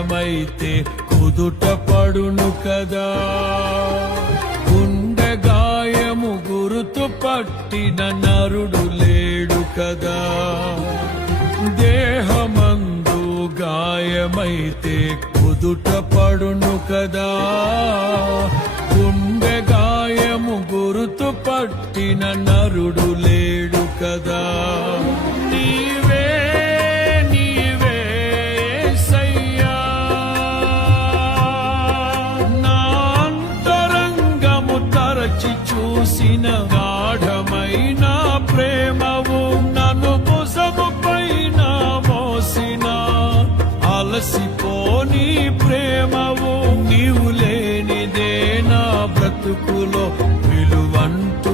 గాయమైతే కుదుట పడును కదా. గుండె గాయము గురుతు పట్టిన నరుడు లేడు కదా. దేహమందు గాయమైతే కుదుట పడును కదా. గుండె గాయము గురుతు పట్టిన నరుడు లేడు కదా. నీవే నీవే యేసయ్యా, నా అంతరంగము తరచి చూసిన గాఢమైన ప్రేమవు, నన్ను భుజము పైన మోసిన అలసిపోని ప్రేమవు. నీవు లేనిదే నా బ్రతుకులో విలువంటూ